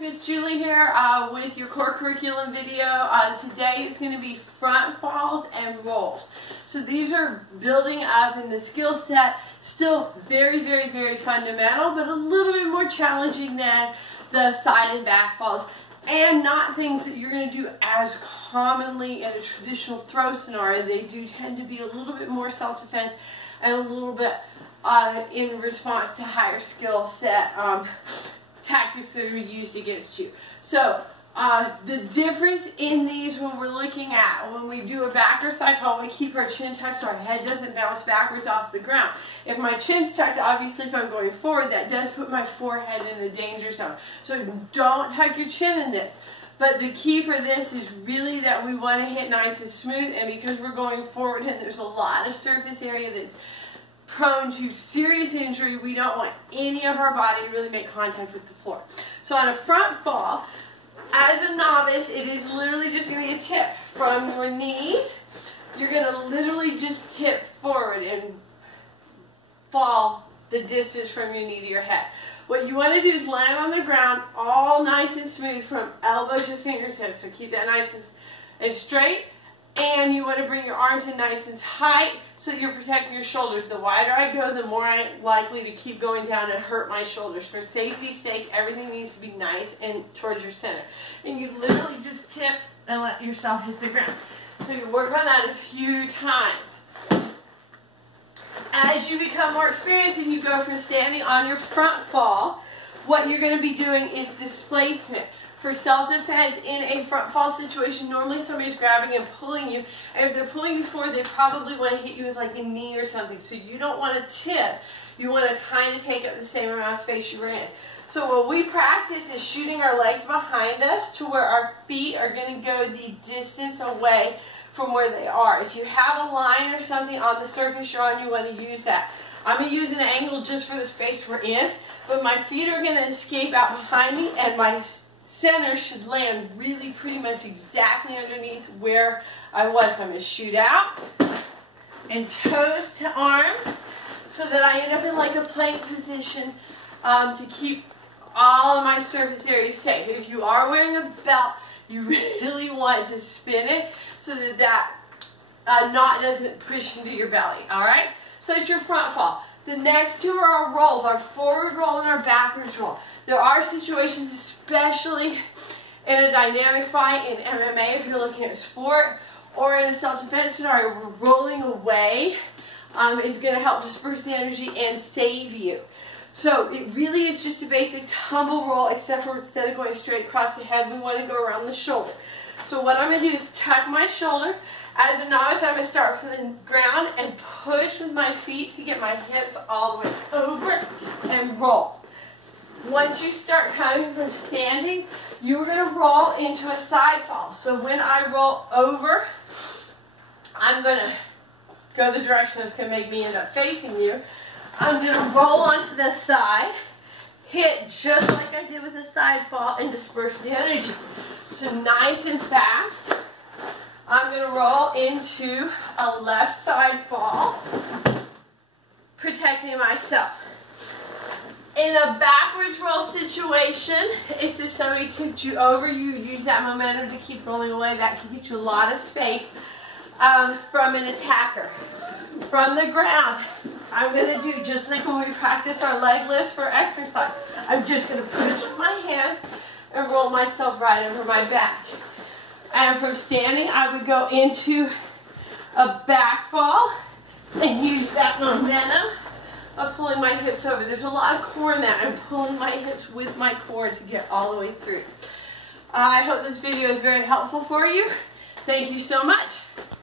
Miss Julie here with your core curriculum video. Today it's going to be front falls and rolls. So these are building up in the skill set, still very, very, very fundamental, but a little bit more challenging than the side and back falls, and not things that you're going to do as commonly in a traditional throw scenario. They do tend to be a little bit more self-defense and a little bit in response to higher skill set tactics that are used against you. So the difference in these when we're looking at, when we do a back or side fall, we keep our chin tucked so our head doesn't bounce backwards off the ground. If my chin's tucked, obviously if I'm going forward, that does put my forehead in the danger zone. So don't tuck your chin in this. But the key for this is really that we want to hit nice and smooth, and because we're going forward and there's a lot of surface area that's prone to serious injury, we don't want any of our body to really make contact with the floor. So on a front fall, as a novice, it is literally just going to be a tip from your knees. You're going to literally just tip forward and fall the distance from your knee to your head. What you want to do is land on the ground all nice and smooth from elbow to fingertips. So keep that nice and straight. And you want to bring your arms in nice and tight so you're protecting your shoulders. The wider I go, the more I'm likely to keep going down and hurt my shoulders. For safety's sake, everything needs to be nice and towards your center. And you literally just tip and let yourself hit the ground. So you work on that a few times. As you become more experienced and you go from standing on your front fall, what you're going to be doing is displacement. For self-defense in a front fall situation, normally somebody's grabbing and pulling you, and if they're pulling you forward, they probably want to hit you with like a knee or something. So you don't want to tip. You want to kind of take up the same amount of space you were in. So what we practice is shooting our legs behind us to where our feet are going to go the distance away from where they are. If you have a line or something on the surface you're on, you want to use that. I'm going to use an angle just for the space we're in, but my feet are going to escape out behind me, and my center should land really pretty much exactly underneath where I was. So I'm going to shoot out and toes to arms so that I end up in like a plank position to keep all of my surface areas safe. If you are wearing a belt, you really want to spin it so that that knot doesn't push into your belly. All right? So that's your front fall. The next two are our rolls, our forward roll and our backwards roll. There are situations, especially in a dynamic fight in MMA, if you're looking at sport, or in a self-defense scenario, where rolling away is going to help disperse the energy and save you. So it really is just a basic tumble roll, except for instead of going straight across the head, we want to go around the shoulder. So what I'm going to do is tuck my shoulder. As a novice, I'm going to start from the ground and push with my feet to get my hips all the way over and roll. Once you start coming from standing, you're going to roll into a side fall. So when I roll over, I'm going to go the direction that's going to make me end up facing you. I'm going to roll onto the side, hit just like I did with a side fall, and disperse the energy. So nice and fast. I'm going to roll into a left side fall, protecting myself. In a backwards roll situation, if somebody tipped you over, you use that momentum to keep rolling away. That can get you a lot of space from an attacker. From the ground, I'm going to do just like when we practice our leg lifts for exercise. I'm just going to push with my hands and roll myself right over my back. And from standing, I would go into a back fall and use that momentum of pulling my hips over. There's a lot of core in that. I'm pulling my hips with my core to get all the way through. I hope this video is very helpful for you. Thank you so much.